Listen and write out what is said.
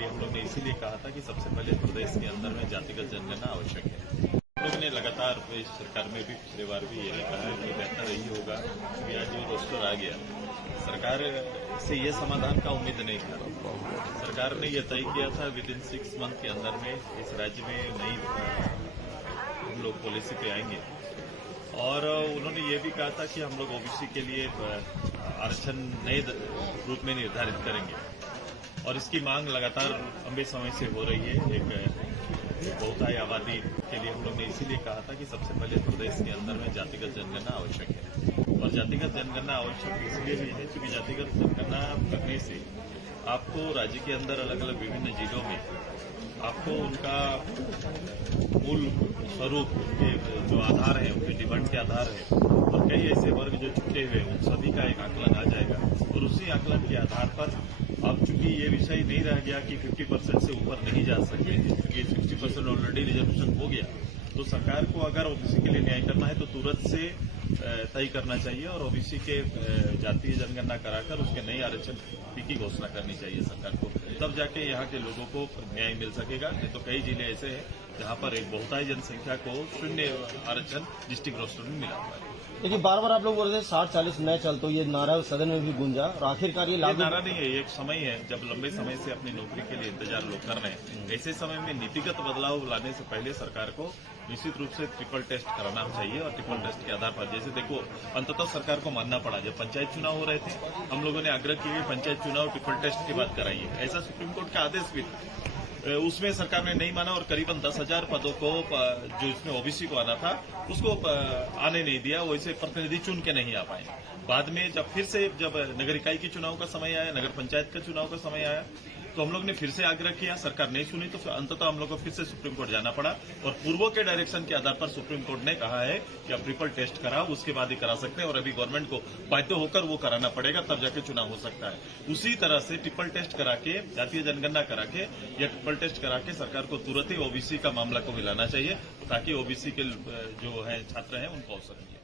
लिए हम लोग ने इसीलिए कहा था कि सबसे पहले प्रदेश के अंदर में जातिगत जनगणना आवश्यक है। हम लोग ने लगातार प्रदेश सरकार में भी पिछले बार भी यही कहा है कि बेहतर यही होगा कि आज जो रोस्टर आ गया, सरकार से ये समाधान का उम्मीद नहीं था। सरकार ने यह तय किया था विद इन 6 मंथ के अंदर में इस राज्य में नई हम लोग पॉलिसी पे आएंगे और उन्होंने ये भी कहा था कि हम लोग ओबीसी के लिए आरक्षण नए रूप में निर्धारित करेंगे और इसकी मांग लगातार लंबे समय से हो रही है। एक बहुतायी आबादी के लिए हम लोग ने इसीलिए कहा था कि सबसे पहले प्रदेश के अंदर में जातिगत जनगणना आवश्यक है और जातिगत जनगणना आवश्यक इसलिए भी है क्योंकि जातिगत जनगणना करने से आपको राज्य के अंदर अलग अलग विभिन्न जिलों में आपको उनका मूल स्वरूप, उनके जो आधार है, उनके डिमांड के आधार है और कई ऐसे वर्ग जो छूटे हुए उन सभी का एक आकलन आ जाएगा और उसी आकलन के आधार पर अब चूंकि ये विषय नहीं रह गया कि 50% से ऊपर नहीं जा सकते, क्योंकि 60% ऑलरेडी रिजर्वेशन हो गया, तो सरकार को अगर ओबीसी के लिए न्याय करना है तो तुरंत से तय करना चाहिए और ओबीसी के जातीय जनगणना कराकर उसके नए आरक्षण की घोषणा करनी चाहिए सरकार को, तब जाके यहाँ के लोगों को न्याय मिल सकेगा। नहीं तो कई जिले ऐसे हैं जहाँ पर एक बहुतायी जनसंख्या को 0 आरक्षण डिस्ट्रिक्ट रोस्टर में मिला हुआ है। देखिए बार बार आप लोग बोल रहे थे 60-40 नए चल, तो ये नारा सदन में भी गूंजा और आखिरकार ये लागू नारा नहीं है, एक समय है जब लंबे समय से अपनी नौकरी के लिए इंतजार लोग कर रहे हैं। ऐसे समय में नीतिगत बदलाव लाने से पहले सरकार को निश्चित रूप से ट्रिपल टेस्ट कराना चाहिए और ट्रिपल टेस्ट के आधार पर, जैसे देखो अंततः सरकार को मानना पड़ा, जब पंचायत चुनाव हो रहे थे हम लोगों ने आग्रह किया कि पंचायत चुनाव ट्रिपल टेस्ट के बाद कराइए, ऐसा सुप्रीम कोर्ट का आदेश भी था। उसमें सरकार ने नहीं माना और करीबन 10,000 पदों को जो इसमें ओबीसी को आना था उसको आने नहीं दिया, वैसे प्रतिनिधि चुन के नहीं आ पाए। बाद में जब फिर से जब नगर इकाई के चुनाव का समय आया, नगर पंचायत का चुनाव का समय आया, तो हम लोग ने फिर से आग्रह किया, सरकार नहीं सुनी, तो अंततः हम लोग को फिर से सुप्रीम कोर्ट जाना पड़ा और पूर्वों के डायरेक्शन के आधार पर सुप्रीम कोर्ट ने कहा है कि आप ट्रिपल टेस्ट कराओ, उसके बाद ही करा सकते हैं और अभी गवर्नमेंट को बाध्य होकर वो कराना पड़ेगा, तब जाके चुनाव हो सकता है। उसी तरह से ट्रिपल टेस्ट करा के, जातीय जनगणना करा के या ट्रिपल टेस्ट करा के सरकार को तुरंत ही ओबीसी का मामला को मिलाना चाहिए ताकि ओबीसी के जो है छात्र हैं उनको अवसर मिले।